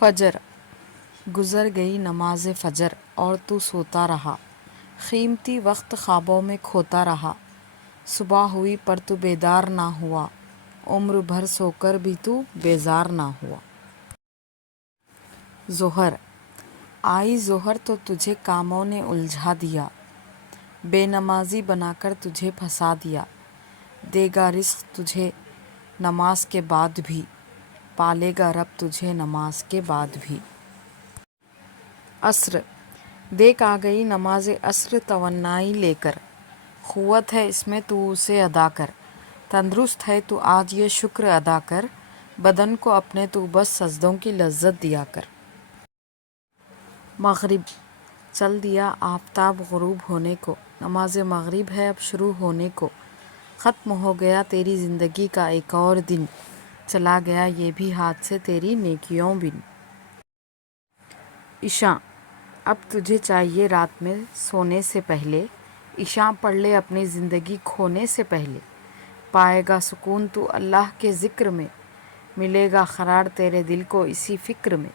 فجر، گزر گئی نماز فجر اور تو سوتا رہا، قیمتی وقت خوابوں میں کھوتا رہا، صبح ہوئی پر تو بیدار نہ ہوا، عمر بھر سو کر بھی تو بیزار نہ ہوا۔ ظہر، آئی ظہر تو تجھے کاموں نے الجھا دیا، بے نمازی بنا کر تجھے پھنسا دیا، دے گا رزق تجھے نماز کے بعد بھی، پالے گا رب تجھے نماز کے بعد بھی۔ عصر، دیکھ آ گئی نماز عصر توانائی لے کر، قوت ہے اس میں تو اسے ادا کر، تندرست ہے تو آج یہ شکر ادا کر، بدن کو اپنے تو بس سجدوں کی لذت دیا کر۔ مغرب، چل دیا آفتاب غروب ہونے کو، نماز مغرب ہے اب شروع ہونے کو، ختم ہو گیا تیری زندگی کا ایک اور دن، چلا گیا یہ بھی ہاتھ سے تیری نیکیوں بن۔ عشاء، اب تجھے چاہیے رات میں سونے سے پہلے، عشاء پڑھ لے اپنی زندگی کھونے سے پہلے، پائے گا سکون تو اللہ کے ذکر میں، ملے گا قرار تیرے دل کو اسی فکر میں۔